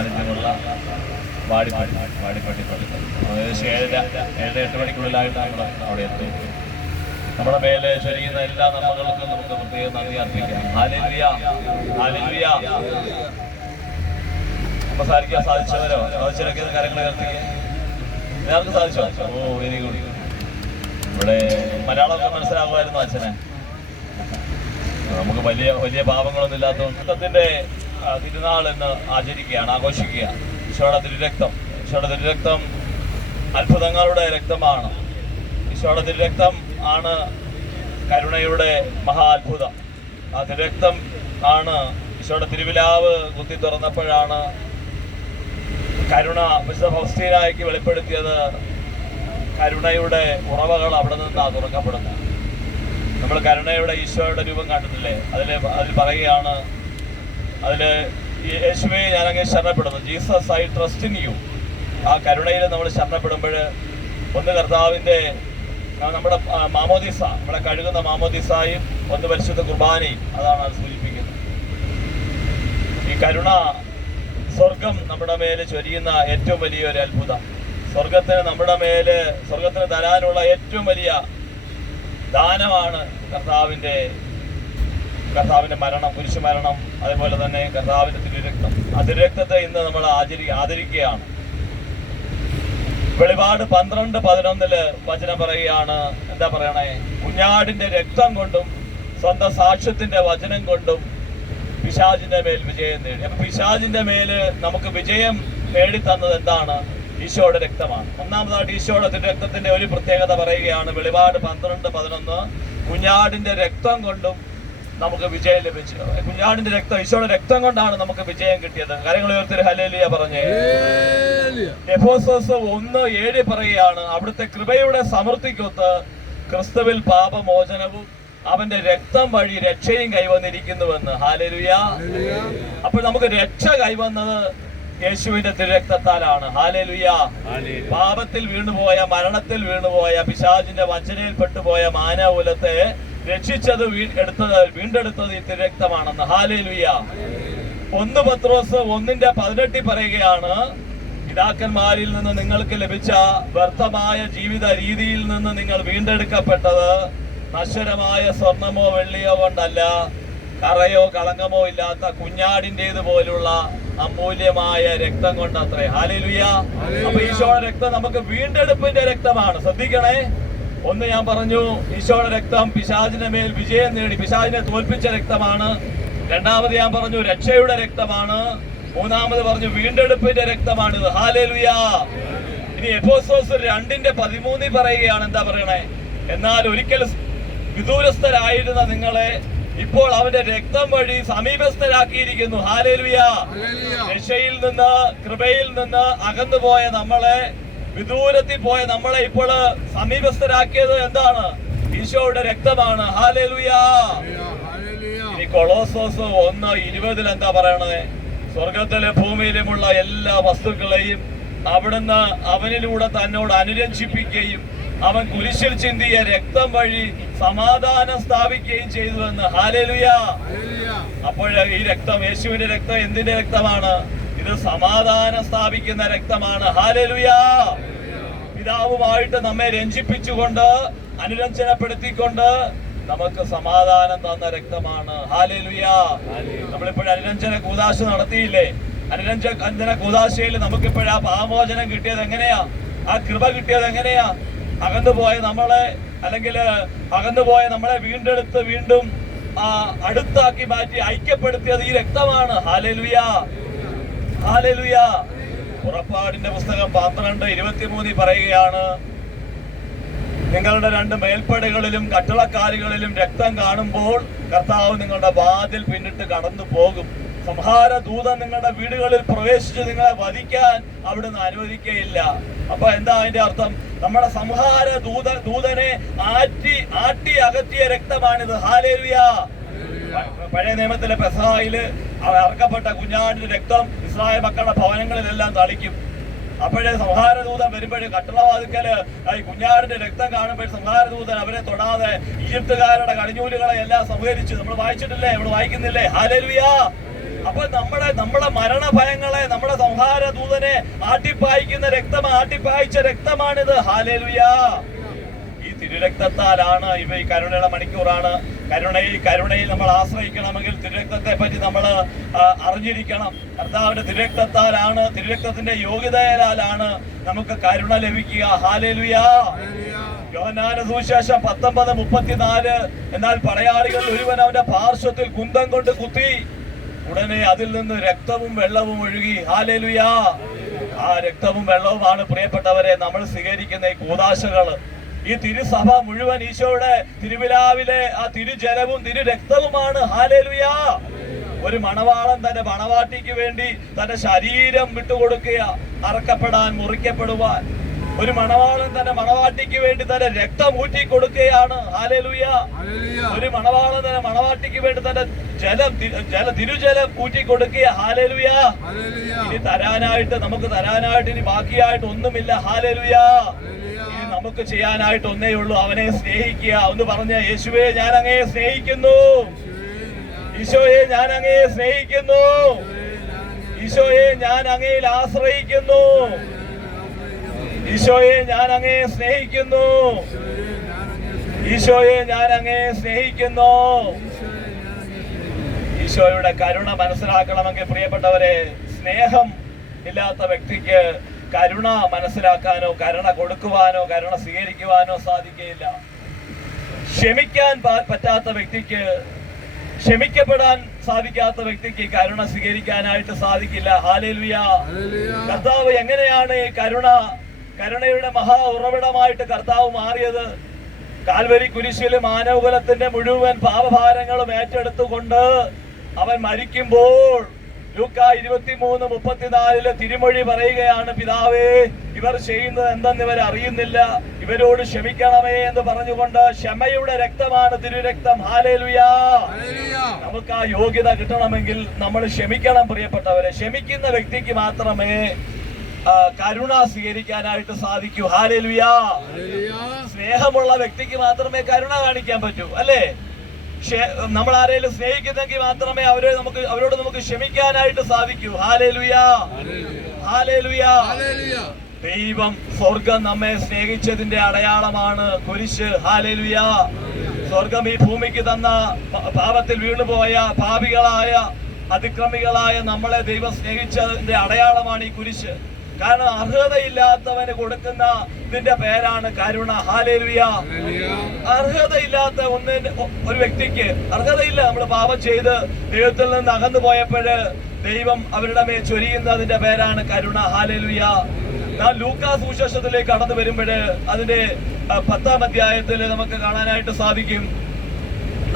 സാന്നിധ്യമുള്ള വാടിപ്പള്ളി പള്ളി ഏകദേശം 7-8 മണിക്കുള്ളിലായിട്ട് നമ്മൾ അവിടെ എത്തും. നമ്മുടെ മേലെ ചൊരിയുന്ന എല്ലാ നന്മകൾക്കും നമുക്ക് പ്രത്യേകം നന്ദി അർപ്പിക്കാം. Hallelujah, hallelujah. സംസാരിക്കാൻ സാധിച്ചവരോ സാധിച്ചവരൊക്കെ കാര്യങ്ങൾ ഉയർത്തിക്കുക. എല്ലാവർക്കും സാധിച്ചോ? ഓ, വെരി ഗുഡ്. ഇവിടെ മലയാളമൊക്കെ മനസ്സിലാകുമായിരുന്നു അച്ഛനെ. നമുക്ക് വലിയ വലിയ പാപങ്ങളൊന്നും ഇല്ലാത്തതിന്റെ തിരുനാൾ എന്ന് ആചരിക്കുകയാണ്, ആഘോഷിക്കുക. ഈശോയുടെ തിരുരക്തം, ഈശോയുടെ തിരുരക്തം അത്ഭുതങ്ങളുടെ രക്തമാണ്. ഈശോയുടെ തിരുരക്തം ആണ് കരുണയുടെ മഹാ അത്ഭുതം. ആ തിരുരക്തം ആണ് ഈശോയുടെ തിരുവിലാവ് കുത്തി തുറന്നപ്പോഴാണ് കരുണ വിശുദ്ധ ഫൗസ്റ്റീനായ്ക്ക് വെളിപ്പെടുത്തിയത്. കരുണയുടെ ഉറവകൾ അവിടെ നിന്നാണ് തുറക്കപ്പെടുന്നത്. നമ്മൾ കരുണയുടെ ഈശോയുടെ രൂപം കണ്ടിട്ടില്ലേ? അതിൽ പറയുകയാണ്, യേശുവേ ഞാനങ്ങ് ശരണപ്പെടുന്നു, Jesus I trust in you. ആ കരുണയിൽ നമ്മൾ ശരണപ്പെടുമ്പോൾ ഒന്ന് കർത്താവിൻ്റെ നമ്മുടെ മാമോദിസ, നമ്മളെ കഴുകുന്ന മാമോദിസായും ഒന്ന് പരിശുദ്ധ കുർബാനയും, അതാണ് അത് സൂചിപ്പിക്കുന്നത്. ഈ കരുണ സ്വർഗം നമ്മുടെ മേലെ ചൊരിയുന്ന ഏറ്റവും വലിയൊരു അത്ഭുതം. സ്വർഗത്തിന് തരാനുള്ള ഏറ്റവും വലിയ ദാനമാണ് കർത്താവിൻ്റെ മരണം, കുരിശുമരണം. അതേപോലെ തന്നെ കർത്താവിൻ്റെ തിരുരക്തം. ആ തിരുരക്തത്തെ ഇന്ന് നമ്മൾ ആദരിക്കുകയാണ്. വെളിപാട് 12:11 വചനം പറയുകയാണ്, എന്താ പറയണേ? കുഞ്ഞാടിന്റെ രക്തം കൊണ്ടും സ്വന്തം സാക്ഷ്യത്തിന്റെ വചനം കൊണ്ടും പിശാചിന്റെ മേൽ വിജയം നേടി. അപ്പൊ പിശാചിന്റെ മേല് നമുക്ക് വിജയം നേടിത്തന്നത് എന്താണ്? ഈശോയുടെ രക്തമാണ്. ഒന്നാമതായിട്ട് ഈശോയുടെ രക്തത്തിന്റെ ഒരു പ്രത്യേകത പറയുകയാണ്. വെളിപാട് 12:11 കുഞ്ഞാടിന്റെ രക്തം കൊണ്ടും നമുക്ക് വിജയം ലഭിച്ചു. കുഞ്ഞാടിന്റെ രക്തം, ഈശോയുടെ രക്തം കൊണ്ടാണ് നമുക്ക് വിജയം കിട്ടിയത്. കാര്യങ്ങൾ ഉയർത്തി ഹല്ലേലൂയ പറഞ്ഞേ. എഫേസ്യർ 1:7 പറയുകയാണ്, അവിടുത്തെ കൃപയുടെ സമൃദ്ധിക്കൊത്ത് ക്രിസ്തുവിൽ പാപമോചനവും അവന്റെ രക്തം വഴി രക്ഷയും കൈവന്നിരിക്കുന്നുവെന്ന്. ഹല്ലേലൂയ. അപ്പോൾ നമുക്ക് രക്ഷ കൈവന്നത് യേശുവിന്റെ തിരുരക്തത്താലാണ്. ഹല്ലേലൂയ. പാപത്തിൽ വീണുപോയ, മരണത്തിൽ വീണുപോയ, പിശാചിന്റെ വഞ്ചനയിൽ പെട്ടുപോയ മാനവകുലത്തെ രക്ഷിച്ചത് വീണ്ടെടുത്തത് ഈ തിരുരക്തമാണെന്ന്. ഹല്ലേലൂയ. 1 പത്രോസ് 1:18 പറയുകയാണ്, പിതാക്കന്മാരിൽ നിന്ന് നിങ്ങൾക്ക് ലഭിച്ച വ്യർത്ഥമായ ജീവിത രീതിയിൽ നിന്ന് നിങ്ങൾ വീണ്ടെടുക്കപ്പെട്ടത് നശ്വരമായ സ്വർണമോ വെള്ളിയോ കൊണ്ടല്ല, കറയോ കളങ്കമോ ഇല്ലാത്ത കുഞ്ഞാടിൻ്റെത് പോലുള്ള അമൂല്യമായ രക്തം കൊണ്ടത്രേ. ഹല്ലേലൂയ. അപ്പൊ ഈശോയുടെ രക്തം നമുക്ക് വീണ്ടെടുപ്പിന്റെ രക്തമാണ്. ശ്രദ്ധിക്കണേ. ഒന്ന് ഞാൻ പറഞ്ഞു, ഈശോയുടെ രക്തം പിശാചിന്റെ മേൽ വിജയം നേടി, പിശാചിനെ തോൽപ്പിച്ച രക്തമാണ്. രണ്ടാമത് ഞാൻ പറഞ്ഞു രക്ഷയുടെ രക്തമാണ്. മൂന്നാമത് പറഞ്ഞു വീണ്ടെടുപ്പിന്റെ രക്തമാണിത്. ഹല്ലേലൂയ. ഇനി എഫേസ്യർ 2:13 പറയുകയാണ്, എന്താ പറയണേ? എന്നാൽ ഒരിക്കൽ വിദൂരസ്ഥരായിരുന്ന നിങ്ങളെ ഇപ്പോൾ അവന്റെ രക്തം വഴി സമീപസ്ഥരാക്കിയിരിക്കുന്നു. ഹല്ലേലൂയ. രക്ഷയിൽ നിന്ന്, കൃപയിൽ നിന്ന് അകന്നുപോയ നമ്മളെ, വിദൂരത്തിൽ പോയ നമ്മളെ ഇപ്പോൾ സമീപസ്ഥരാക്കിയത് എന്താണ്? ഈശോയുടെ രക്തമാണ്. ഹല്ലേലൂയ. ഇനി കൊളോസോസ് 1:20 എന്താ പറയണത്? സ്വർഗത്തിലെ ഭൂമിയിലുമുള്ള എല്ലാ വസ്തുക്കളെയും അവിടുന്ന് അവനിലൂടെ തന്നോട് അനുരഞ്ജിപ്പിക്കുകയും അവൻ കുരിശിൽ ചിന്തിയ രക്തം വഴി സമാധാനം സ്ഥാപിക്കുകയും ചെയ്തുവെന്ന്. ഹല്ലേലൂയ. അപ്പോൾ ഈ രക്തം, യേശുവിന്റെ രക്തം എന്തിന്റെ രക്തമാണ്? ഇത് സമാധാനം സ്ഥാപിക്കുന്ന രക്തമാണ്. ഹല്ലേലൂയ. പിതാവുമായിട്ട് നമ്മെ രഞ്ജിപ്പിച്ചുകൊണ്ട്, അനുരഞ്ജനപ്പെടുത്തിക്കൊണ്ട് നമുക്ക് സമാധാനം തന്ന രക്തമാണ്. ഹല്ലേലൂയ. നമ്മളിപ്പോഴും അനുരഞ്ജന കൂദാശ നടത്തിയില്ലേ? അനുരഞ്ജന കൂദാശയിൽ നമുക്കിപ്പോഴാ പാപമോചനം കിട്ടിയത് എങ്ങനെയാ? ആ കൃപ കിട്ടിയത് എങ്ങനെയാ? അകന്നുപോയ നമ്മളെ, അല്ലെങ്കിൽ അകന്നുപോയ നമ്മളെ വീണ്ടെടുത്ത് വീണ്ടും അടുത്താക്കി മാറ്റി ഐക്യപ്പെടുത്തിയത് ഈ രക്തമാണ്. ഹല്ലേലൂയ. ഹല്ലേലൂയ. പുറപ്പാടിന്റെ പുസ്തകം 12:23 പറയുകയാണ്, നിങ്ങളുടെ 2 മേൽപ്പടകളിലും കട്ടളക്കാലുകളിലും രക്തം കാണുമ്പോൾ കർത്താവ് നിങ്ങളുടെ വാതിൽ പിന്നിട്ട് കടന്നു പോകും. സംഹാര ദൂതൻ നിങ്ങളുടെ വീടുകളിൽ പ്രവേശിച്ച് നിങ്ങളെ വധിക്കാൻ അവിടുന്ന് അനുവദിക്കുകയില്ല. അപ്പൊ എന്താ അതിന്റെ അർത്ഥം? നമ്മുടെ സംഹാര ദൂതനെ ആട്ടി അകറ്റിയ രക്തമാണിത്. ഹല്ലേലൂയ. പഴയ നിയമത്തിലെ പെസഹായില് അറക്കപ്പെട്ട കുഞ്ഞാടിന്റെ രക്തം ഇസ്രായേൽ മക്കളുടെ ഭവനങ്ങളിലെല്ലാം തളിക്കും. അപ്പോഴേ സംഹാരദൂതൻ വരുമ്പോഴേ കട്ടളവാതിക്കല് ഈ കുഞ്ഞാടിന്റെ രക്തം കാണുമ്പോൾ സംഹാരദൂതൻ അവരെ തൊടാതെ ഈജിപ്തുകാരുടെ കടിഞ്ഞൂലുകളെ എല്ലാം സംഹരിച്ചു. നമ്മൾ വായിച്ചിട്ടില്ലേ? നമ്മൾ വായിക്കുന്നില്ലേ? ഹല്ലേലൂയ. അപ്പൊ നമ്മുടെ മരണഭയങ്ങളെ, നമ്മുടെ പ്രതിഭാര ദൂതനെ ആട്ടിപ്പായിക്കുന്ന രക്തം, ആട്ടിപ്പായിച്ച രക്തമാണിത്. ഹല്ലേലൂയാ. ഈ തിരുരക്തത്താലാണ് ഇവ ഈ കരുണയുടെ മണിക്കൂറാണ്. കരുണയിൽ നമ്മൾ ആശ്രയിക്കണമെങ്കിൽ തിരുരക്തത്തെ പറ്റി നമ്മൾ അറിഞ്ഞിരിക്കണം. കർത്താവിന്റെ തിരുരക്തത്താലാണ്, തിരുരക്തത്തിന്റെ യോഗ്യതയാലാണ് നമുക്ക് കരുണ ലഭിക്കുക. ഹല്ലേലൂയാ. യോഹന്നാന്റെ സുവിശേഷം 19:34. എന്നാൽ പടയാളികൾ ഒരുവൻ അവന്റെ പാർശ്വത്തിൽ കുന്തം കൊണ്ട് കുത്തി, ഉടനെ അതിൽ നിന്ന് രക്തവും വെള്ളവും ഒഴുകി. ഹല്ലേലൂയാ. ആ രക്തവും വെള്ളവുമാണ് പ്രിയപ്പെട്ടവരെ നമ്മൾ സ്വീകരിക്കുന്ന ഈ കൂദാശകള്. ഈ തിരുസഭ മുഴുവൻ ഈശോയുടെ തിരുവിലാവിലെ ആ തിരുജലവും തിരുരക്തവുമാണ്. ഹല്ലേലൂയാ. ഒരു മണവാളൻ തന്റെ മണവാട്ടിക്ക് വേണ്ടി തന്റെ ശരീരം വിട്ടുകൊടുക്കുക, അറക്കപ്പെടാൻ, മുറിക്കപ്പെടുവാൻ. ഒരു മണവാളൻ തന്റെ മണവാട്ടിക്ക് വേണ്ടി തന്റെ രക്തം ഊറ്റി കൊടുക്കുകയാണ്. ഹല്ലേലൂയാ. ഒരു മണവാളൻ തന്റെ മണവാട്ടിക്ക് വേണ്ടി തന്റെ തിരുജലം ഊറ്റി കൊടുക്കുക. ഹല്ലേലൂയാ. ഇനി നമുക്ക് തരാനായിട്ട് ഇനി ബാക്കിയായിട്ട് ഒന്നുമില്ല. ഹല്ലേലൂയാ. ഇനി നമുക്ക് ചെയ്യാനായിട്ട് ഒന്നേ ഉള്ളൂ, അവനെ സ്നേഹിക്കുക. ഒന്ന് പറഞ്ഞ, യേശുവേ ഞാൻ അങ്ങയെ സ്നേഹിക്കുന്നു, ഈശോയെ ഞാൻ അങ്ങയെ സ്നേഹിക്കുന്നു, ഈശോയെ ഞാൻ അങ്ങയിൽ ആശ്രയിക്കുന്നു, ഈശോയെ ഞാൻ അങ്ങയെ സ്നേഹിക്കുന്നു, ഈശോയെ ഞാൻ അങ്ങയെ സ്നേഹിക്കുന്നു. ഈശോയുടെ കരുണ മനസ്സിലാക്കണമെങ്കിൽ പ്രിയപ്പെട്ടവരെ, സ്നേഹം ഇല്ലാത്ത വ്യക്തിക്ക് കരുണ മനസ്സിലാക്കാനോ കരുണ കൊടുക്കുവാനോ കരുണ സ്വീകരിക്കുവാനോ സാധിക്കുകയില്ല. ക്ഷമിക്കാൻ പറ്റാത്ത വ്യക്തിക്ക്, ക്ഷമിക്കപ്പെടാൻ സാധിക്കാത്ത വ്യക്തിക്ക് കരുണ സ്വീകരിക്കാനായിട്ട് സാധിക്കില്ല. ഹല്ലേലൂയാ. കർത്താവ് എങ്ങനെയാണ് ഈ കരുണയുടെ മഹാ ഉറവിടമായിട്ട് കർത്താവ് മാറിയത്? കാൽവരി കുരിശിൽ മാനവകുലത്തിന്റെ മുഴുവൻ പാപഭാരങ്ങളും ഏറ്റെടുത്തുകൊണ്ട് അവൻ മരിക്കുമ്പോൾ ലൂക്കാ 23:34 തിരുമൊഴി പറയുകയാണ്, പിതാവേ ഇവർ ചെയ്യുന്നത് എന്തെന്ന് ഇവർ അറിയുന്നില്ല, ഇവരോട് ക്ഷമിക്കണമേ എന്ന് പറഞ്ഞുകൊണ്ട് ക്ഷമയുടെ രക്തമാണ് തിരുരക്തം. ഹല്ലേലൂയാ. നമുക്ക് ആ യോഗ്യത കിട്ടണമെങ്കിൽ നമ്മൾ ക്ഷമിക്കണം പ്രിയപ്പെട്ടവരെ. ക്ഷമിക്കുന്ന വ്യക്തിക്ക് മാത്രമേ കരുണ സ്വീകരിക്കാനായിട്ട് സാധിക്കൂ. ഹല്ലേലൂയാ. സ്നേഹമുള്ള വ്യക്തിക്ക് മാത്രമേ കരുണ കാണിക്കാൻ പറ്റൂ, അല്ലേ? നമ്മൾ ആരെങ്കിലും സ്നേഹിക്കുന്നെങ്കിൽ മാത്രമേ അവരോട് നമുക്ക് ക്ഷമിക്കാനായിട്ട് സാധിക്കൂ. ഹല്ലേലൂയാ. ഹല്ലേലൂയാ. ദൈവം സ്വർഗം നമ്മെ സ്നേഹിച്ചതിന്റെ അടയാളമാണ് കുരിശ്. ഹല്ലേലൂയാ. സ്വർഗം ഈ ഭൂമിക്ക് തന്ന പാപത്തിൽ വീണുപോയ പാപികളായ അതിക്രമികളായ നമ്മളെ ദൈവം സ്നേഹിച്ചതിന്റെ അടയാളമാണ് ഈ കുരിശ്. കാരണം അർഹതയില്ലാത്തവന് കൊടുക്കുന്ന ഇതിന്റെ പേരാണ് കരുണ. ഹല്ലേലൂയാ. അർഹതയില്ലാത്ത ഒരു വ്യക്തിക്ക് അർഹതയില്ല. നമ്മൾ പാപം ചെയ്ത് ദൈവത്തിൽ നിന്ന് അകന്നു പോയപ്പോഴ് ദൈവം അവരുടെ മേൽ ചൊരിയുന്നതിന്റെ പേരാണ് കരുണ. ഹല്ലേലൂയാ. ഞാൻ ലൂക്കാ സുവിശേഷത്തിലേക്ക് കടന്നു വരുമ്പോഴ് അതിന്റെ 10-ാം അധ്യായത്തിൽ നമുക്ക് കാണാനായിട്ട് സാധിക്കും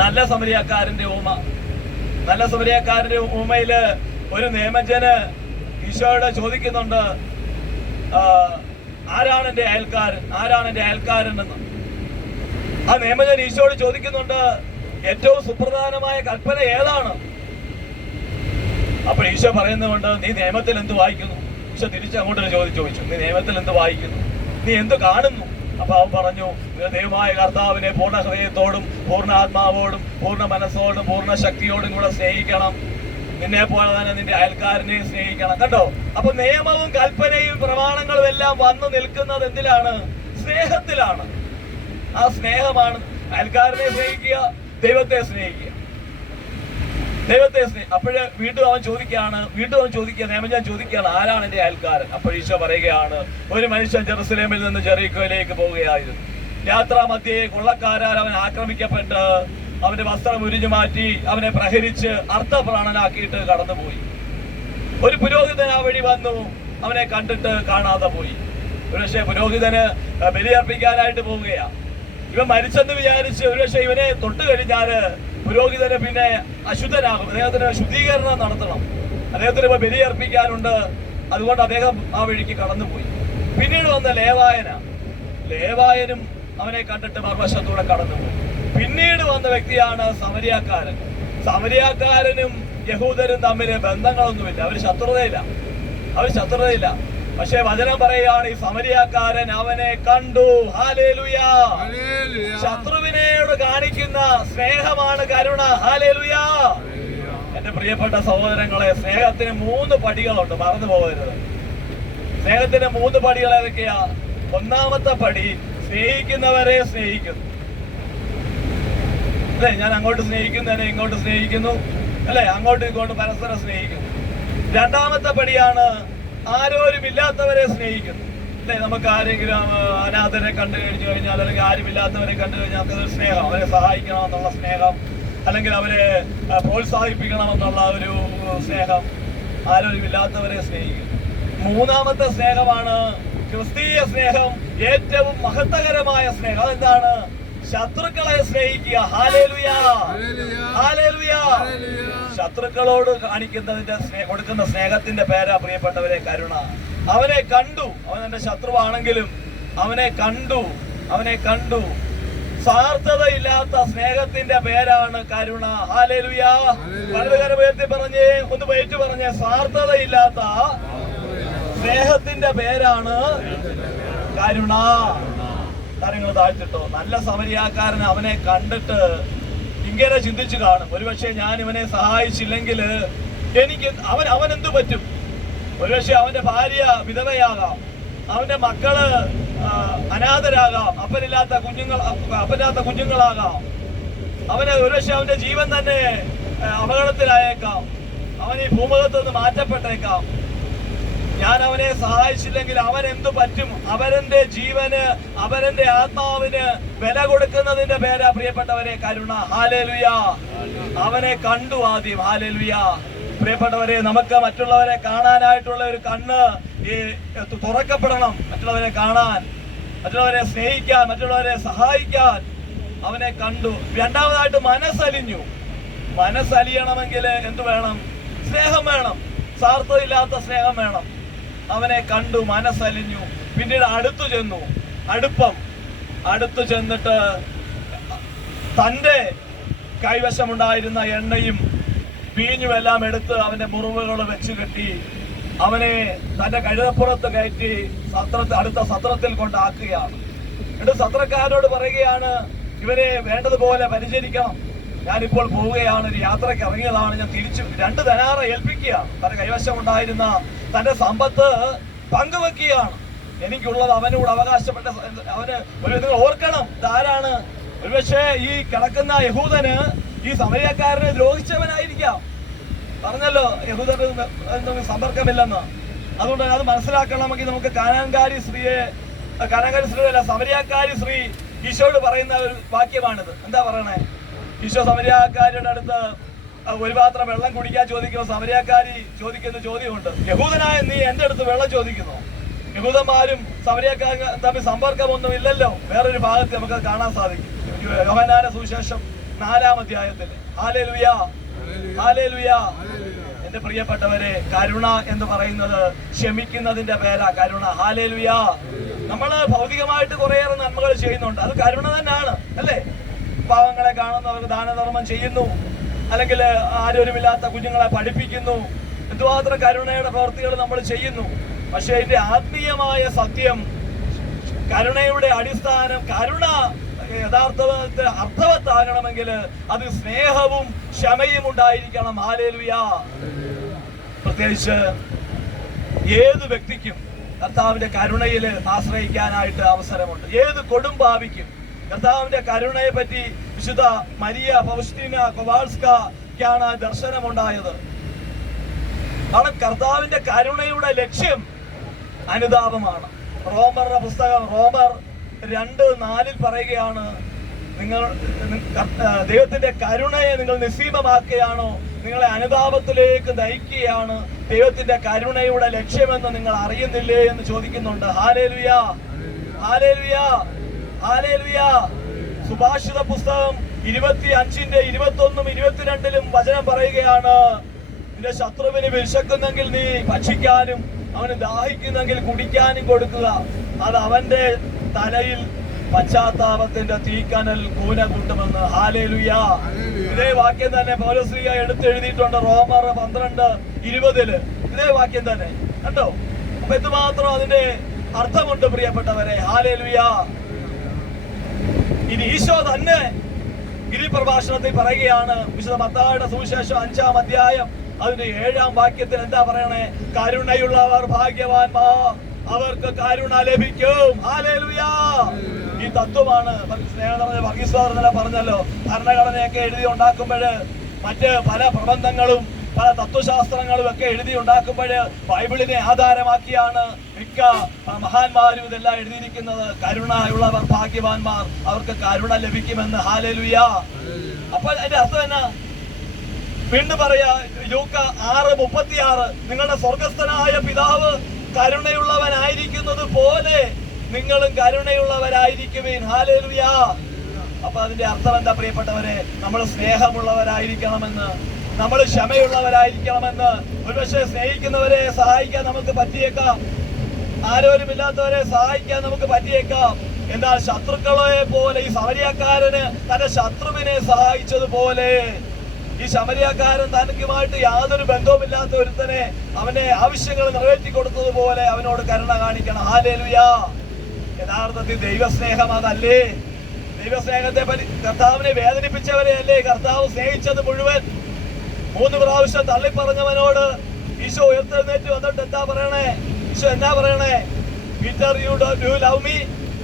നല്ല സമരിയാക്കാരന്റെ ഉപമ. നല്ല സമരിയാക്കാരന്റെ ഉപമയില് ഒരു നിയമജ്ഞന് ഈശോയോട് ചോദിക്കുന്നുണ്ട്, ആരാണ് എന്റെ അയൽക്കാരൻ, ആരാണ് എന്റെ അയൽക്കാരൻ എന്ന്. ആ നിയമജ്ഞൻ ഈശോയോട് ചോദിക്കുന്നുണ്ട്, ഏറ്റവും സുപ്രധാനമായ കൽപ്പന ഏതാണ്? അപ്പോൾ ഈശോ പറയുന്നുണ്ട്, നീ നിയമത്തിൽ എന്ത് വായിക്കുന്നു? ഈശോ തിരിച്ചങ്ങോട്ട് ചോദിച്ചു, നീ നിയമത്തിൽ എന്ത് വായിക്കുന്നു, നീ എന്ത് കാണുന്നു? അപ്പൊ അവൻ പറഞ്ഞു, ദൈവമായ കർത്താവിനെ പൂർണ്ണ ഹൃദയത്തോടും പൂർണ്ണ ആത്മാവോടും പൂർണ്ണ മനസ്സോടും പൂർണ്ണ ശക്തിയോടും കൂടെ സ്നേഹിക്കണം, നിന്നെ പോലെ തന്നെ നിന്റെ അയൽക്കാരനെ സ്നേഹിക്കണം. കണ്ടോ? അപ്പൊ നിയമവും കൽപ്പനയും പ്രമാണങ്ങളും എല്ലാം വന്നു നിൽക്കുന്നത് എന്തിലാണ്? സ്നേഹത്തിലാണ്. ആ സ്നേഹമാണ്. അയൽക്കാരനെ സ്നേഹിക്കുക, ദൈവത്തെ സ്നേഹിക്കുക, ദൈവത്തെ അപ്പോഴ് വീണ്ടും അവൻ ചോദിക്കുക, നിയമജ്ഞൻ ചോദിക്കുകയാണ്, ആരാണ് എന്റെ അയൽക്കാരൻ? അപ്പോൾ ഈശോ പറയുകയാണ്, ഒരു മനുഷ്യൻ ജെറുസലേമിൽ നിന്ന് ജെറീക്കോയിലേക്ക് പോവുകയായിരുന്നു. യാത്രാ മധ്യേ കൊള്ളക്കാരാൽ അവൻ ആക്രമിക്കപ്പെട്ട് അവന്റെ വസ്ത്രം ഉരിഞ്ഞു മാറ്റി അവനെ പ്രഹരിച്ച് അർത്ഥപ്രാണനാക്കിയിട്ട് കടന്നുപോയി. ഒരു പുരോഹിതൻ ആ വഴി വന്നു, അവനെ കണ്ടിട്ട് കാണാതെ പോയി. ഒരുപക്ഷെ പുരോഹിതന് ബലിയർപ്പിക്കാനായിട്ട് പോവുകയാ. ഇവൻ മരിച്ചെന്ന് വിചാരിച്ച് ഒരുപക്ഷെ ഇവനെ തൊട്ട് കഴിഞ്ഞാല് പുരോഹിതന് പിന്നെ അശുദ്ധനാകും. അദ്ദേഹത്തിന് ശുദ്ധീകരണം നടത്തണം, അദ്ദേഹത്തിന് ഇപ്പൊ ബലിയർപ്പിക്കാനുണ്ട്. അതുകൊണ്ട് അദ്ദേഹം ആ വഴിക്ക് കടന്നുപോയി. പിന്നീട് വന്ന ലേവായനും അവനെ കണ്ടിട്ട് മറുവശത്തൂടെ കടന്നുപോയി. പിന്നീട് വന്ന വ്യക്തിയാണ് സമരിയാക്കാരൻ. സമരിയാക്കാരനും യഹൂദരും തമ്മിൽ ബന്ധങ്ങളൊന്നുമില്ല, അവർ ശത്രുതയില്ല. പക്ഷെ വചനം പറയുകയാണ്, ഈ സമരിയാക്കാരൻ അവനെ കണ്ടു. ഹല്ലേലൂയാ. ശത്രുവിനോട് കാണിക്കുന്ന സ്നേഹമാണ് കരുണ. ഹല്ലേലൂയാ. എന്റെ പ്രിയപ്പെട്ട സഹോദരങ്ങളെ, സ്നേഹത്തിന് 3 പടികളുണ്ട്, മറന്നു പോകരുത്. സ്നേഹത്തിന് 3 പടികൾ ഏതൊക്കെയാ? ഒന്നാമത്തെ പടി, സ്നേഹിക്കുന്നവരെ സ്നേഹിക്കുന്നു. അല്ലെ, ഞാൻ അങ്ങോട്ട് സ്നേഹിക്കുന്നതിനെ ഇങ്ങോട്ട് സ്നേഹിക്കുന്നു, അല്ലെ, അങ്ങോട്ടും ഇങ്ങോട്ടും പരസ്പരം സ്നേഹിക്കുന്നു. രണ്ടാമത്തെ പടിയാണ് ആരോരുമില്ലാത്തവരെ സ്നേഹിക്കുന്നു. അല്ലെ, നമുക്ക് ആരെങ്കിലും അനാഥരെ കണ്ടു കഴിഞ്ഞാൽ, അല്ലെങ്കിൽ ആരുമില്ലാത്തവരെ കണ്ടു കഴിഞ്ഞാൽ അതൊരു സ്നേഹം, അവരെ സഹായിക്കണമെന്നുള്ള സ്നേഹം, അല്ലെങ്കിൽ അവരെ പ്രോത്സാഹിപ്പിക്കണമെന്നുള്ള ഒരു സ്നേഹം, ആരോരുമില്ലാത്തവരെ സ്നേഹിക്കുന്നു. മൂന്നാമത്തെ സ്നേഹമാണ് ക്രിസ്തീയ സ്നേഹം, ഏറ്റവും മഹത്വകരമായ സ്നേഹം. അതെന്താണ്? ശത്രുക്കളെ സ്നേഹിക്കുക. ഹല്ലേലൂയ, ഹല്ലേലൂയ. ശത്രുക്കളോട് കൊടുക്കുന്ന സ്നേഹത്തിന്റെ പേരാ പ്രിയപ്പെട്ടവരെ കരുണ. അവനെ കണ്ടു, അവൻ എന്റെ ശത്രുവാണെങ്കിലും അവനെ കണ്ടു. സ്വാർത്ഥതയില്ലാത്ത സ്നേഹത്തിന്റെ പേരാണ് കരുണ. ഹല്ലേലൂയ. വലതുകരം ഉയർത്തി പറഞ്ഞേ, ഒന്ന് പേറ്റു പറഞ്ഞേ, സ്വാർത്ഥതയില്ലാത്ത സ്നേഹത്തിന്റെ പേരാണ് കരുണ. കാര്യങ്ങൾ താഴ്ത്തിട്ടോ. നല്ല സമരിയാക്കാരൻ അവനെ കണ്ടിട്ട് ഇങ്ങനെ ചിന്തിച്ചു കാണും, ഒരുപക്ഷെ ഞാൻ ഇവനെ സഹായിച്ചില്ലെങ്കിൽ എനിക്ക് അവൻ എന്തു പറ്റും? ഒരുപക്ഷെ അവന്റെ ഭാര്യ വിധവയാകാം, അവന്റെ മക്കള് അനാഥരാകാം, അപ്പനില്ലാത്ത കുഞ്ഞുങ്ങളാകാം, അവന് ഒരുപക്ഷെ അവന്റെ ജീവൻ തന്നെ അപകടത്തിലായേക്കാം, അവൻ ഈ ഭൂമുഖത്ത് നിന്ന് മാറ്റപ്പെട്ടേക്കാം. ഞാൻ അവനെ സഹായിച്ചില്ലെങ്കിൽ അവൻ എന്തു പറ്റും? അവന്റെ ജീവന്, അവന്റെ ആത്മാവിന് വില കൊടുക്കുന്നതിന്റെ പേരാ പ്രിയപ്പെട്ടവരെ കരുണ. ഹല്ലേലൂയ. അവനെ കണ്ടു ആദ്യം. ഹല്ലേലൂയ. പ്രിയപ്പെട്ടവരെ, നമുക്ക് മറ്റുള്ളവരെ കാണാനായിട്ടുള്ള ഒരു കണ്ണ് തുറക്കപ്പെടണം. മറ്റുള്ളവരെ കാണാൻ, മറ്റുള്ളവരെ സ്നേഹിക്കാൻ, മറ്റുള്ളവരെ സഹായിക്കാൻ അവനെ കണ്ടു. രണ്ടാമതായിട്ട് മനസ്സലിഞ്ഞു. മനസ്സലിയണമെങ്കിൽ എന്തു വേണം? സ്നേഹം വേണം. സ്വാർത്ഥമില്ലാത്ത സ്നേഹം വേണം. അവനെ കണ്ടു, മനസ്സലിഞ്ഞു. പിന്നീട് അടുത്തു ചെന്നിട്ട് തന്റെ കൈവശമുണ്ടായിരുന്ന എണ്ണയും വീഞ്ഞുമെല്ലാം എടുത്ത് അവന്റെ മുറിവുകൾ വെച്ച് കെട്ടി അവനെ തന്റെ കഴുതപ്പുറത്ത് കയറ്റി അടുത്ത സത്രത്തിൽ കൊണ്ടാക്കുകയാണ്. എന്നിട്ട് സത്രക്കാരോട് പറയുകയാണ്, ഇവരെ വേണ്ടതുപോലെ പരിചരിക്കണം. ഞാനിപ്പോൾ പോവുകയാണ്, ഒരു യാത്രയ്ക്ക് ഇറങ്ങിയതാണ്, ഞാൻ തിരിച്ചു 2 ധനാറ ഏൽപ്പിക്കുകയാണ്. തന്റെ കൈവശം ഉണ്ടായിരുന്ന തന്റെ സമ്പത്ത് പങ്കുവെക്കുകയാണ്. എനിക്കുള്ളത് അവനോട് അവകാശപ്പെട്ട അവന് നിങ്ങൾ ഓർക്കണം, ഇതാരാണ്? ഒരുപക്ഷെ ഈ കിടക്കുന്ന യഹൂദന് ഈ സമരക്കാരനെ ദ്രോഹിച്ചവനായിരിക്കാം. പറഞ്ഞല്ലോ, യഹൂദന് സമ്പർക്കമില്ലെന്ന്. അതുകൊണ്ട് അത് മനസ്സിലാക്കണമെങ്കിൽ നമുക്ക് കാനാൻകാരി സ്ത്രീയല്ല, സമരക്കാരി സ്ത്രീ ഈശോയോട് പറയുന്ന ഒരു വാക്യമാണിത്. എന്താ പറയണേ? ഈശോ സമരക്കാരിയുടെ അടുത്ത് ഒരു പാത്രം വെള്ളം കുടിക്കാൻ ചോദിക്കുമ്പോൾ സമരക്കാരി ചോദിക്കുന്ന ചോദ്യമുണ്ട്, യഹൂദനായ നീ എന്റെ അടുത്ത് വെള്ളം ചോദിക്കുന്നു? യഹൂദന്മാരും സമരക്കാരും തമ്മിൽ സമ്പർക്കമൊന്നും ഇല്ലല്ലോ. വേറൊരു ഭാഗത്ത് നമുക്ക് കാണാൻ സാധിക്കും, യോഹന്നാന്റെ സുവിശേഷം 4-ാം അധ്യായത്തിൽ. Hallelujah, hallelujah. എന്റെ പ്രിയപ്പെട്ടവരെ, കരുണ എന്ന് പറയുന്നത് ക്ഷമിക്കുന്നതിന്റെ പേരാ കരുണ. ഹല്ലേലൂയ. നമ്മള് ഭൗതികമായിട്ട് കുറേയേറെ നന്മകൾ ചെയ്യുന്നുണ്ട്, അത് കരുണ തന്നെയാണ്, അല്ലേ? പാവങ്ങളെ കാണുന്നവർക്ക് ദാനധർമ്മം ചെയ്യുന്നു, അല്ലെങ്കിൽ ആരോരുമില്ലാത്ത കുഞ്ഞുങ്ങളെ പഠിപ്പിക്കുന്നു. എന്തുമാത്രം കരുണയുടെ പ്രവൃത്തികൾ നമ്മൾ ചെയ്യുന്നു. പക്ഷെ ഇതിന്റെ ആത്മീയമായ സത്യം, കരുണയുടെ അടിസ്ഥാനം, കരുണ യഥാർത്ഥത്തിൽ അർത്ഥവത്താകണമെങ്കിൽ അത് സ്നേഹവും ക്ഷമയും ഉണ്ടായിരിക്കണം. ഹല്ലേലൂയ. പ്രത്യേകിച്ച് ഏത് വ്യക്തിക്കും കർത്താവിന്റെ കരുണയിൽ ആശ്രയിക്കാനായിട്ട് അവസരമുണ്ട്. ഏത് കൊടുംപാവിക്കും കർത്താവിന്റെ കരുണയെ പറ്റി വിശുദ്ധ മരിയ ഫൗസ്റ്റീന കൊവാൾസ്കാണ് ദർശനമുണ്ടായത്. കാരണം കർത്താവിന്റെ കരുണയുടെ ലക്ഷ്യം അനുതാപമാണ്. റോമറുടെ പുസ്തകം റോമർ 2:4 പറയുകയാണ്, നിങ്ങൾ ദൈവത്തിന്റെ കരുണയെ നിങ്ങൾ നിസ്സീമമാക്കുകയാണോ, നിങ്ങളെ അനുതാപത്തിലേക്ക് നയിക്കുകയാണ് ദൈവത്തിന്റെ കരുണയുടെ ലക്ഷ്യമെന്ന് നിങ്ങൾ അറിയുന്നില്ലേ എന്ന് ചോദിക്കുന്നുണ്ട്. ഹല്ലേലൂയ, ഹല്ലേലൂയ, ഹല്ലേലൂയ. സുഭാഷിത പുസ്തകം 25-ന്റെ 21-ഉം 22-ലും വചനം പറയുകയാണ്, നിന്റെ ശത്രുവിന് വിശക്കുന്നെങ്കിൽ നീ ഭക്ഷിക്കാനും അവന് ദാഹിക്കുന്നെങ്കിൽ കുടിക്കാനും കൊടുക്കുക, അത് അവന്റെ തലയിൽ പശ്ചാത്താപത്തിന്റെ തീക്കനൽ കൂന കൂട്ടുമെന്ന്. ഹല്ലേലൂയ. ഇതേ വാക്യം തന്നെ പൗലോസ്ലീഹ എടുത്തെഴുതിയിട്ടുണ്ട് റോമർ 12:20. ഇതേ വാക്യം തന്നെ കണ്ടോ. അപ്പൊ എന്തുമാത്രം അതിന്റെ അർത്ഥമുണ്ട് പ്രിയപ്പെട്ടവരെ. ഹല്ലേലൂയ. ഇനി ഈശോ തന്നെ ഗിരിപ്രഭാഷണത്തിൽ പറയുകയാണ്, വിശുദ്ധ മത്തായിയുടെ സുവിശേഷം 5-ാം അധ്യായം അതിന്റെ 7-ാം വാക്യത്തിൽ എന്താ പറയണേ? കരുണയുള്ളവർ ഭാഗ്യവാന്മാർ, അവർക്ക് കരുണ ലഭിക്കും. ഹല്ലേലൂയ. ഈ തത്വമാണ് സ്നേഹം വർഗീസ് പറഞ്ഞല്ലോ, ഭരണഘടനയൊക്കെ എഴുതി ഉണ്ടാക്കുമ്പോൾ മറ്റ് പല പ്രബന്ധങ്ങളും പല തത്വശാസ്ത്രങ്ങളും ഒക്കെ എഴുതി ഉണ്ടാക്കുമ്പോൾ ബൈബിളിനെ ആധാരമാക്കിയാണ് മിക്ക മഹാന്മാരും ഇതെല്ലാം എഴുതിയിരിക്കുന്നത്. കരുണയുള്ളവർ ഭാഗ്യവാന്മാർ, അവർക്ക് കരുണ ലഭിക്കുമെന്ന്. ഹല്ലേലൂയ. അപ്പോൾ അതിന്റെ അർത്ഥം എന്നാ? വീണ്ടും പറയാ, ലൂക്ക 6:36, നിങ്ങളുടെ സ്വർഗസ്ഥനായ പിതാവ് കരുണയുള്ളവനായിരിക്കുന്നത് പോലെ നിങ്ങളും കരുണയുള്ളവരായിരിക്കുവിൻ. ഹല്ലേലൂയ. അപ്പൊ അതിന്റെ അർത്ഥം എന്താ പ്രിയപ്പെട്ടവരെ? നമ്മൾ സ്നേഹമുള്ളവരായിരിക്കണമെന്ന്, നമ്മൾ ക്ഷമയുള്ളവരായിരിക്കണമെന്ന്. ഒരുപക്ഷെ സ്നേഹിക്കുന്നവരെ സഹായിക്കാൻ നമുക്ക് പറ്റിയേക്കാം, ആരോരുമില്ലാത്തവരെ സഹായിക്കാൻ നമുക്ക് പറ്റിയേക്കാം. എന്നാൽ ശത്രുക്കളെ പോലെ ഈ സമരിയാക്കാരന് തന്റെ ശത്രുവിനെ സഹായിച്ചതുപോലെ, ഈ ശമരിയാക്കാരൻ തനിക്കുമായിട്ട് യാതൊരു ബന്ധവുമില്ലാത്ത ഒരുത്തനെ അവന്റെ ആവശ്യങ്ങൾ നിറവേറ്റി കൊടുത്തതുപോലെ അവനോട് കരുണ കാണിക്കണം. ഹല്ലേലൂയ. യഥാർത്ഥത്തിൽ ദൈവസ്നേഹം അതല്ലേ? ദൈവസ്നേഹത്തെ പറ്റി കർത്താവിനെ വേദനിപ്പിച്ചവരെ അല്ലേ കർത്താവ് സ്നേഹിച്ചത് മുഴുവൻ? 3 പ്രാവശ്യം തള്ളിപ്പറഞ്ഞവനോട് ഈശോ ഉയർത്തെഴുന്നേറ്റ് വന്നിട്ട് എന്താ പറയണേ? ഈശോ എന്നാ പറയണേ? Peter, you love me?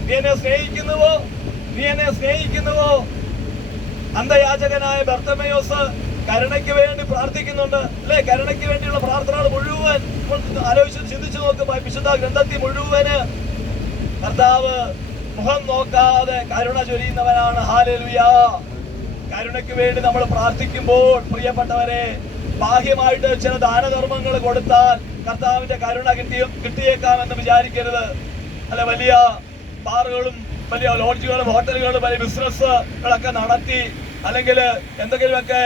നീ എന്നെ സ്നേഹിക്കുന്നുവോ? നീ എന്നെ സ്നേഹിക്കുന്നുവോ? അന്ധയാചകനായ ബർത്തമയോസ് കരുണയ്ക്ക് വേണ്ടി പ്രാർത്ഥിക്കുന്നുണ്ട് അല്ലെ? കരുണയ്ക്ക് വേണ്ടിയുള്ള പ്രാർത്ഥനകൾ മുഴുവൻ ആലോചിച്ച് ചിന്തിച്ചു നോക്കുമ്പോൾ വിശുദ്ധ ഗ്രന്ഥത്തിൽ മുഴുവന് കർത്താവ് മുഖം നോക്കാതെ കരുണ ചൊരിയുന്നവനാണ്. ഹല്ലേലൂയ. കരുണയ്ക്ക് വേണ്ടി നമ്മൾ പ്രാർത്ഥിക്കുമ്പോൾ പ്രിയപ്പെട്ടവരെ, ബാഹ്യമായിട്ട് ചില ദാനധർമ്മങ്ങൾ കൊടുത്താൽ കർത്താവിന്റെ കരുണ കിട്ടിയേക്കാമെന്ന് വിചാരിക്കരുത്. അല്ലെ, വലിയ ബാറുകളും വലിയ ലോഡ്ജുകളും ഹോട്ടലുകളും വലിയ ബിസിനസ്സുകളൊക്കെ നടത്തി, അല്ലെങ്കിൽ എന്തെങ്കിലുമൊക്കെ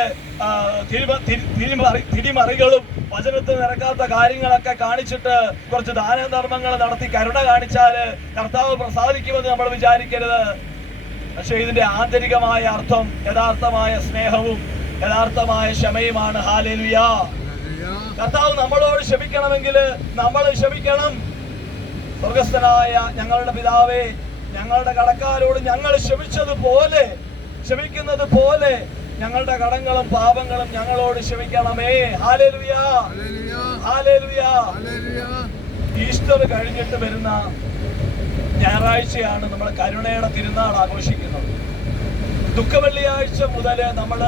തിരിമറികളും വചനത്തിൽ നിരക്കാത്ത കാര്യങ്ങളൊക്കെ കാണിച്ചിട്ട് കുറച്ച് ദാനധർമ്മങ്ങൾ നടത്തി കരുണ കാണിച്ചാല് കർത്താവ് പ്രസാദിക്കുമെന്ന് നമ്മൾ വിചാരിക്കരുത്. പക്ഷെ ഇതിന്റെ ആന്തരികമായ അർത്ഥം യഥാർത്ഥമായ സ്നേഹവും യഥാർത്ഥമായ ക്ഷമയുമാണ്. ഹല്ലേലൂയ. കർത്താവ് നമ്മളോട് ക്ഷമിക്കണമെങ്കിൽ നമ്മൾ ക്ഷമിക്കണം. സ്വർഗസ്ഥനായ ഞങ്ങളുടെ പിതാവേ, ഞങ്ങളുടെ കടക്കാരോട് ഞങ്ങൾ ക്ഷമിക്കുന്നത് പോലെ ഞങ്ങളുടെ കടങ്ങളും പാപങ്ങളും ഞങ്ങളോട് ക്ഷമിക്കണമേ. ഹല്ലേലൂയ. ഹല്ലേലൂയ. ഈസ്റ്റർ കഴിഞ്ഞിട്ട് വരുന്ന ഞായറാഴ്ചയാണ് നമ്മൾ കരുണയുടെ തിരുനാൾ ആഘോഷിക്കുന്നത്. ദുഃഖവെള്ളിയാഴ്ച മുതൽ നമ്മൾ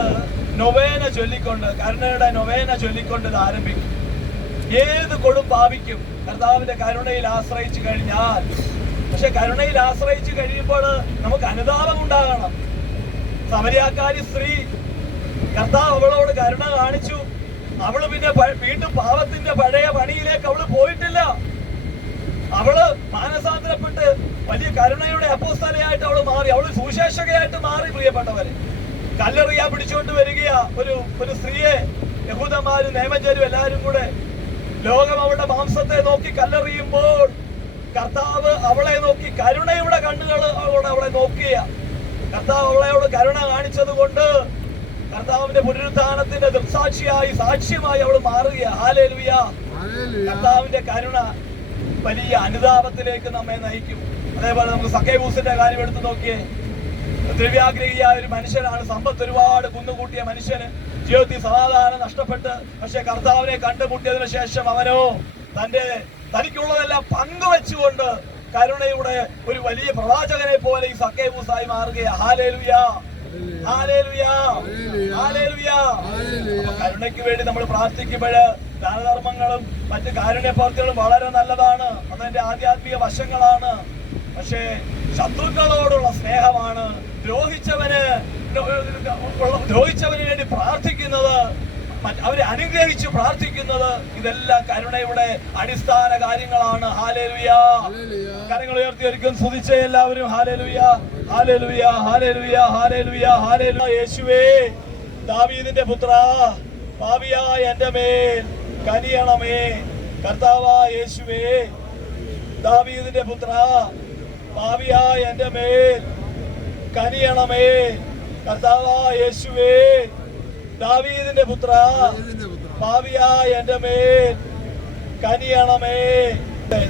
നൊവേന ചൊല്ലിക്കൊണ്ട്, കരുണയുടെ നൊവേന ചൊല്ലിക്കൊണ്ട് ഇത് ആരംഭിക്കും. ഏത് കൊടും പാപിക്കും കർത്താവിന്റെ കരുണയിൽ ആശ്രയിച്ചു കഴിഞ്ഞാൽ, പക്ഷെ കരുണയിൽ ആശ്രയിച്ചു കഴിയുമ്പോൾ നമുക്ക് അനുതാപം ഉണ്ടാകണം. സമരിയാക്കാരി സ്ത്രീ, കർത്താവ് അവളോട് കരുണ കാണിച്ചു. അവള് പിന്നെ വീണ്ടും പാപത്തിന്റെ പഴയ പണിയിലേക്ക് അവള് പോയിട്ടില്ല. അവള് മാനസാന്തരപ്പെട്ട് വലിയ കരുണയുടെ അപ്പോസ്തലയായിട്ട് അവള് മാറി. അവള് സുവിശേഷകയായിട്ട് മാറി. പ്രിയപ്പെട്ടവരെ, കല്ലെറിയാൻ പിടിച്ചുകൊണ്ട് വരികയാ ഒരു സ്ത്രീയെ യഹൂദന്മാരും നിയമജ്ഞരും എല്ലാവരും കൂടെ. ലോകം അവളുടെ മാംസത്തെ നോക്കി കല്ലെറിയുമ്പോൾ കർത്താവ് അവളെ നോക്കി കരുണയുടെ കണ്ണുകൾ അവളെ നോക്കിയ കർത്താവ് അവളോട് കരുണ കാണിച്ചത് കൊണ്ട് കർത്താവിന്റെ പുനരുത്ഥാനത്തിന്റെ ദൃക്സാക്ഷിയായി സാക്ഷ്യമായി അവൾ മാറുക. ഹല്ലേലൂയ. കർത്താവിന്റെ കരുണ വലിയ അനുതാപത്തിലേക്ക് നമ്മെ നയിക്കും. അതേപോലെ നമുക്ക് സക്കേവൂസിന്റെ കാര്യം എടുത്തു നോക്കിയേ. ദ്രവ്യാഗ്രഹിയായ ഒരു മനുഷ്യനാണ്, സമ്പത്ത് ഒരുപാട് കുന്നുകൂട്ടിയ മനുഷ്യന് ജീവിതത്തിൽ സമാധാനം നഷ്ടപ്പെട്ട്, പക്ഷെ കർത്താവിനെ കണ്ടുമുട്ടിയതിനു ശേഷം അവനോ തനിക്കുള്ളതെല്ലാം പങ്കുവെച്ചുകൊണ്ട് കരുണയുടെ ഒരു വലിയ പ്രവാചകനെ പോലെ ഈ സക്കേവൂസായി മാറുകയാ. ഹല്ലേലൂയ. ഹല്ലേലൂയ. ഹല്ലേലൂയ. കരുണയ്ക്ക് വേണ്ടി നമ്മൾ പ്രാർത്ഥിക്കുമ്പോൾ ദാനധർമ്മങ്ങളും മറ്റ് കാരുണ്യ പ്രവർത്തികളും വളരെ നല്ലതാണ്. അതിന്റെ ആധ്യാത്മിക വശങ്ങളാണ്. പക്ഷേ ശത്രുക്കളോടുള്ള സ്നേഹമാണ്, ദ്രോഹിച്ചവന് വേണ്ടി പ്രാർത്ഥിക്കുന്നത്, അവരെ അനുഗ്രഹിച്ച് പ്രാർത്ഥിക്കുന്നത്, ഇതെല്ലാം കരുണയുടെ അടിസ്ഥാന കാര്യങ്ങളാണ്. ഹല്ലേലൂയ. കരങ്ങൾ ഉയർത്തി ഒരിക്കലും സ്തുതിച്ചേ എല്ലാവരും. ഹല്ലേലൂയ. ഹല്ലേലൂയ. ഹല്ലേലൂയ. ഹല്ലേലൂയ. ഹല്ലേലൂയ. യേശുവേ, ദാവീദിന്റെ പുത്രാ, പാപിയായ എന്റെ മേൽ കനിയണമേ. കർത്താവായ യേശുവേ, ദാവീദിന്റെ പുത്രാ, പാപിയായ എന്റെ മേൽ കനിയണമേ. കർത്താവായ യേശുവേ, ദാവീദിന്റെ പുത്ര, പാപിയായ എന്റെ മേൽ കനിയണമേ.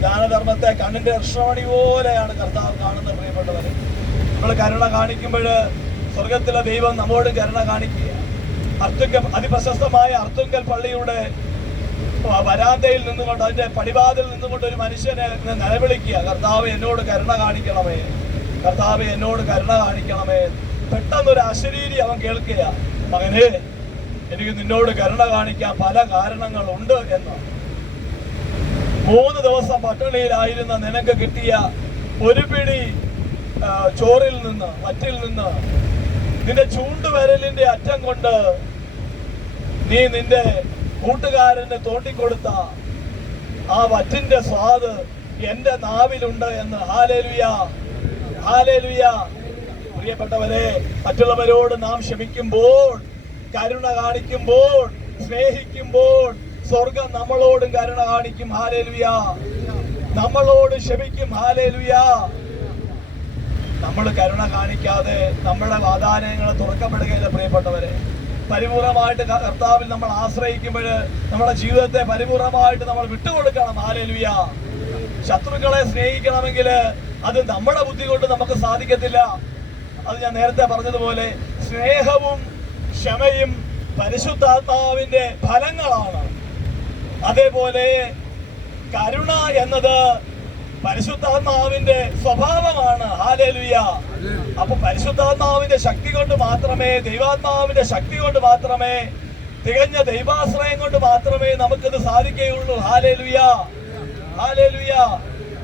ദാനധർമ്മത്തെ കണ്ണിന്റെ കൃഷ്ണമണി പോലെയാണ് കർത്താവ് കാണുന്നത്. പ്രിയപ്പെട്ടവരെ, നമ്മൾ കരുണ കാണിക്കുമ്പോൾ സ്വർഗത്തിലെ ദൈവം നമ്മോട് കരുണ കാണിക്കുക. അതിപ്രശസ്തമായ അർത്തുങ്കൽ പള്ളിയുടെ വരാന്തയിൽ നിന്നുകൊണ്ട്, അതിന്റെ പടിവാതിൽ നിന്നുകൊണ്ട് ഒരു മനുഷ്യനെ നിലവിളിക്കുക, കർത്താവ് എന്നോട് കരുണ കാണിക്കണമേ, കർത്താവ് എന്നോട് കരുണ കാണിക്കണമേ. പെട്ടെന്നൊരു അശരീരി അവൻ കേൾക്കുക, മകനെ എനിക്ക് നിന്നോട് കരുണ കാണിക്കാൻ പല കാരണങ്ങളുണ്ട് എന്ന്. 3 ദിവസം പട്ടിണിയിലായിരുന്ന നിനക്ക് കിട്ടിയ ഒരു പിടി ചോറിൽ നിന്ന്, വറ്റിൽ നിന്ന്, നിന്റെ ചൂണ്ടുവിരലിന്റെ അറ്റം കൊണ്ട് നീ നിന്റെ കൂട്ടുകാരന് തോണ്ടിക്കൊടുത്ത ആ വറ്റിന്റെ സ്വാദ് എന്റെ നാവിലുണ്ട് എന്ന്. Hallelujah, hallelujah. പ്രിയപ്പെട്ടവരെ, മറ്റുള്ളവരോട് നാം ക്ഷമിക്കുമ്പോൾ, കരുണ കാണിക്കുമ്പോൾ, സ്നേഹിക്കുമ്പോൾ സ്വർഗം നമ്മളോടും കരുണ കാണിക്കും. ഹല്ലേലൂയ. നമ്മളോട് ക്ഷമിക്കും. ഹല്ലേലൂയ. നമ്മൾ കരുണ കാണിക്കാതെ നമ്മുടെ വാതായനങ്ങൾ തുറക്കപ്പെടുകയില്ല. പ്രിയപ്പെട്ടവരെ, പരിപൂർണമായിട്ട് കർത്താവിൽ നമ്മൾ ആശ്രയിക്കുമ്പോൾ നമ്മുടെ ജീവിതത്തെ പരിപൂർണമായിട്ട് നമ്മൾ വിട്ടുകൊടുക്കണം. ഹല്ലേലൂയ. ശത്രുക്കളെ സ്നേഹിക്കണമെങ്കിൽ അത് നമ്മുടെ ബുദ്ധി കൊണ്ട് നമുക്ക് സാധിക്കത്തില്ല. അത് ഞാൻ നേരത്തെ പറഞ്ഞതുപോലെ സ്നേഹവും ക്ഷമയും പരിശുദ്ധാത്മാവിന്റെ ഫലങ്ങളാണ്. അതേപോലെ കരുണ എന്നത് പരിശുദ്ധാത്മാവിന്റെ സ്വഭാവമാണ്. ഹല്ലേലൂയ. അപ്പൊ പരിശുദ്ധാത്മാവിന്റെ ശക്തി കൊണ്ട് മാത്രമേ, ദൈവാത്മാവിന്റെ ശക്തി കൊണ്ട് മാത്രമേ, തികഞ്ഞ ദൈവാശ്രയം കൊണ്ട് മാത്രമേ നമുക്കിത് സാധിക്കുകയുള്ളൂ. Hallelujah, hallelujah.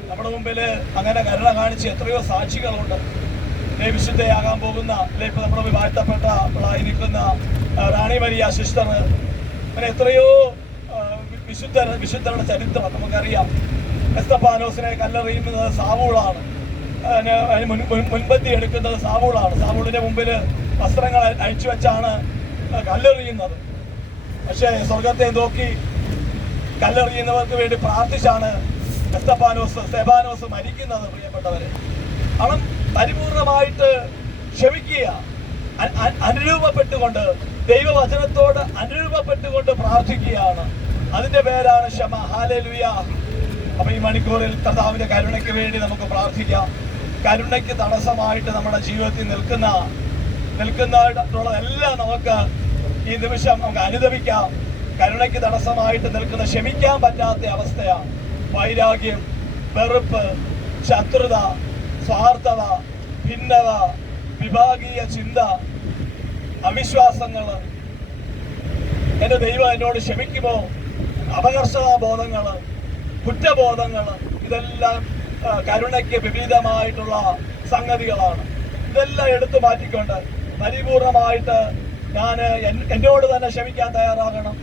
നമ്മുടെ മുമ്പില് അങ്ങനെ കരുണ കാണിച്ച് എത്രയോ സാക്ഷികളുണ്ട്. വിശുദ്ധയാകാൻ പോകുന്ന, ഇപ്പൊ നമ്മുടെ വാഴ്ത്തപ്പെട്ട നിൽക്കുന്ന റാണി മരിയ സിസ്റ്റർ, അങ്ങനെ എത്രയോ വിശുദ്ധരുടെ ചരിത്രം നമുക്കറിയാം. എസ്തഫാനോസിനെ കല്ലെറിയുന്നത് സാവൂളാണ്, മുൻപന്തി എടുക്കുന്നത് സാവൂളാണ്. സാവൂളിന്റെ മുമ്പിൽ വസ്ത്രങ്ങൾ അഴിച്ചു വെച്ചാണ് കല്ലെറിയുന്നത്. പക്ഷേ സ്വർഗത്തെ നോക്കി കല്ലെറിയുന്നവർക്ക് വേണ്ടി പ്രാർത്ഥിച്ചാണ് സ്തെഫാനോസ് മരിക്കുന്നത്. പ്രിയപ്പെട്ടവരെ, അവൻ പരിപൂർണമായിട്ട് ക്ഷമിക്കുക, അനുരൂപപ്പെട്ടുകൊണ്ട്, ദൈവവചനത്തോട് അനുരൂപപ്പെട്ടുകൊണ്ട് പ്രാർത്ഥിക്കുകയാണ്. അതിന്റെ പേരാണ് ക്ഷമ. ഹല്ലേലൂയ. അപ്പൊ ഈ മണിക്കൂറിൽ കർത്താവിന്റെ കരുണയ്ക്ക് വേണ്ടി നമുക്ക് പ്രാർത്ഥിക്കാം. കരുണയ്ക്ക് തടസ്സമായിട്ട് നമ്മുടെ ജീവിതത്തിൽ നിൽക്കുന്നതെല്ലാം നമുക്ക് ഈ നിമിഷം നമുക്ക് അനുദപിക്കാം. കരുണയ്ക്ക് തടസ്സമായിട്ട് നിൽക്കുന്ന, ക്ഷമിക്കാൻ പറ്റാത്ത അവസ്ഥയാണ് വൈരാഗ്യം, വെറുപ്പ്, ശത്രുത, സ്വാർത്ഥത, ഭിന്നത, വിഭാഗീയ ചിന്ത, അവിശ്വാസങ്ങള്. എന്റെ ദൈവം എന്നോട് ക്ഷമിക്കുമോ? അപകർഷതാബോധങ്ങള്, കുറ്റബോധങ്ങള്, ഇതെല്ലാം കരുണയ്ക്ക് വിപരീതമായിട്ടുള്ള സംഗതികളാണ്. ഇതെല്ലാം എടുത്തു മാറ്റിക്കൊണ്ട് പരിപൂർണമായിട്ട് ഞാൻ എന്നോട് തന്നെ ക്ഷമിക്കാൻ തയ്യാറാകണം.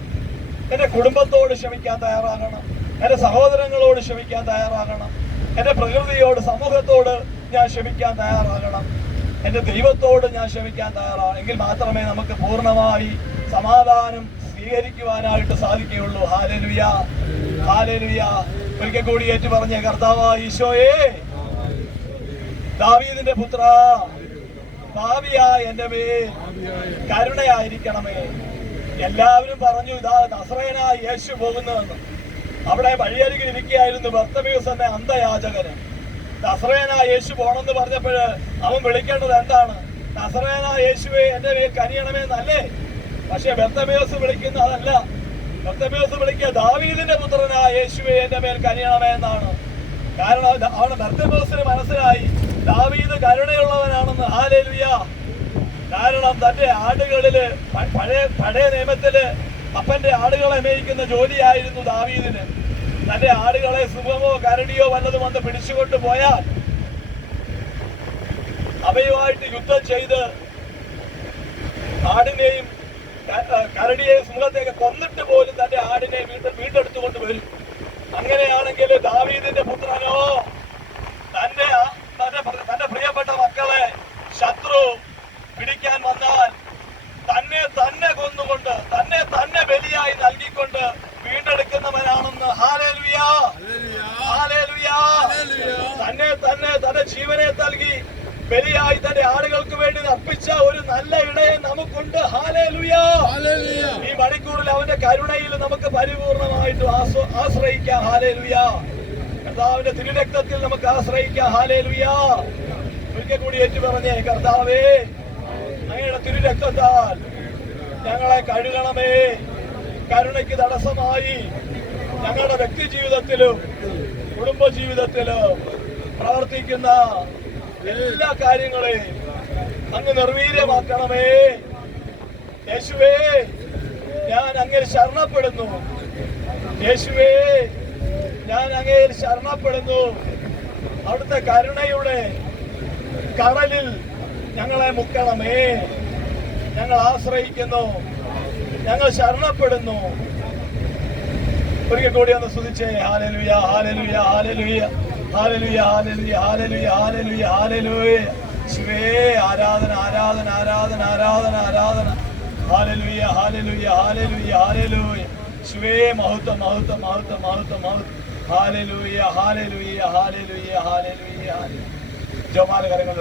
എന്റെ കുടുംബത്തോട് ക്ഷമിക്കാൻ തയ്യാറാകണം. എന്റെ സഹോദരങ്ങളോട് ക്ഷമിക്കാൻ തയ്യാറാകണം. എന്റെ പ്രകൃതിയോട്, സമൂഹത്തോട് ഞാൻ ക്ഷമിക്കാൻ തയ്യാറാകണം. എന്റെ ദൈവത്തോട് ഞാൻ ക്ഷമിക്കാൻ തയ്യാറാണ്. എങ്കിൽ മാത്രമേ നമുക്ക് പൂർണ്ണമായി സമാധാനം സ്വീകരിക്കുവാനായിട്ട് സാധിക്കുകയുള്ളൂ. Hallelujah, hallelujah. ഒരിക്കൽ കൂടി ഏറ്റു പറഞ്ഞ കർത്താവായ ഈശോയേ, ദാവീദിന്റെ പുത്ര, ഭാവിയായ എന്റെ മേൽ കരുണയായിരിക്കണമേ. എല്ലാവരും പറഞ്ഞു ഇതാ നസറേയനായ യേശു പോകുന്നതെന്ന്. അവിടെ വഴിയരികിൽ ഇരിക്കുകയായിരുന്നു ബർത്തമേയുസ് എന്ന അന്ധയാചകന്. നസറേയനായ യേശു പോണെന്ന് പറഞ്ഞപ്പോൾ അവൻ വിളിക്കേണ്ടത് എന്താണ്? നസറേയനായ യേശുവേ എന്റെ മേൽ കനിയണമേ എന്നല്ലേ? പക്ഷെ ബർത്തമേയുസ് വിളിക്കുന്ന അതല്ല. ബർത്തമേയുസ് വിളിക്കുക ദാവീദിന്റെ പുത്രനായ യേശുവേ എന്റെ മേൽ കനിയണമേ എന്നാണ്. കാരണം അവന് ബർത്തമേയുസിന് മനസ്സിലായി ദാവീദ് കരുണയുള്ളവനാണെന്ന്. ഹല്ലേലൂയ. കാരണം തന്റെ ആടുകളില് പഴയ നിയമത്തില് അപ്പന്റെ ആടുകളെ മേയിക്കുന്ന ജോലിയായിരുന്നു ദാവീദിന്. തന്റെ ആടുകളെ സിംഹമോ കരടിയോ വല്ലതും വന്ന് പിടിച്ചുകൊണ്ട് പോയാൽ അവയുമായിട്ട് യുദ്ധം ചെയ്ത് ആടിനെയും കരടിയെയും സിംഹത്തെയൊക്കെ കൊന്നിട്ട് പോലും തന്റെ ആടിനെ വീണ്ടെടുത്തുകൊണ്ട് വരും. അങ്ങനെയാണെങ്കിൽ ദാവീദിന്റെ പുത്രനോ തന്റെ പ്രിയപ്പെട്ട മക്കളെ ശത്രു പിടിക്കാൻ വന്നാൽ തന്നെ കൊന്നുകൊണ്ട് തന്നെ ബലിയായി നൽകിക്കൊണ്ട് വീണ്ടെടുക്കുന്നവനാണെന്ന്. Hallelujah, hallelujah. തന്റെ ജീവനെ നൽകി ബലിയായി തന്റെ ആടുകൾക്ക് വേണ്ടി അർപ്പിച്ച ഒരു നല്ല ഇടയൻ നമുക്കുണ്ട്. ഹല്ലേലൂയ. ഈ മണിക്കൂറിൽ അവന്റെ കരുണയിൽ നമുക്ക് പരിപൂർണമായിട്ട് ആശ്രയിക്കാം. ഹല്ലേലൂയ. കർത്താവിന്റെ തിരുരക്തത്തിൽ നമുക്ക് ആശ്രയിക്കാം. ഹല്ലേലൂയ. ഒരിക്കൽ കൂടി ഏറ്റു പറഞ്ഞേ, കർത്താവേ അങ്ങയുടെ തിരുരക്തത്താൽ ഞങ്ങളെ കഴുകണമേ. കരുണയ്ക്ക് തടസ്സമായി ഞങ്ങളുടെ വ്യക്തി ജീവിതത്തിലും കുടുംബ ജീവിതത്തിലും പ്രവർത്തിക്കുന്ന എല്ലാ കാര്യങ്ങളെയും അങ്ങ് നിർവീര്യമാക്കണമേ. യേശുവേ, ഞാൻ അങ്ങയിൽ ശരണപ്പെടുന്നു. യേശുവേ, ഞാൻ അങ്ങയിൽ ശരണപ്പെടുന്നു. അവിടുത്തെ കരുണയുടെ കടലിൽ ഞങ്ങളെ മുക്കണമേ. ഞങ്ങൾ ആശ്രയിക്കുന്നു, ഞങ്ങൾ ശരണപ്പെടുന്നു. ഒരിക്കൽ കൂടി ഒന്ന് സ്തുതിച്ചേ. ഹല്ലേലൂയ, ഹല്ലേലൂയ, ഹല്ലേലൂയ, ഹല്ലേലൂയ, ഹല്ലേലൂയ, ഹല്ലേലൂയ, ഹല്ലേലൂയ, ഹല്ലേലൂയ. യേശുവേ, ആരാധന, ആരാധന, ആരാധന, ആരാധന, ആരാധന. ഹല്ലേലൂയ, ഹല്ലേലൂയ, ഹല്ലേലൂയ, ഹല്ലേലൂയ. യേശുവേ, മഹത്വം, മഹത്വം, മഹത്വം, മഹത്വം, മഹത്വം. ഹല്ലേലൂയ, ഹല്ലേലൂയ, ഹല്ലേലൂയ, ഹല്ലേലൂയ, ഹല്ലേലൂയ. ജപമാല കരങ്ങൾ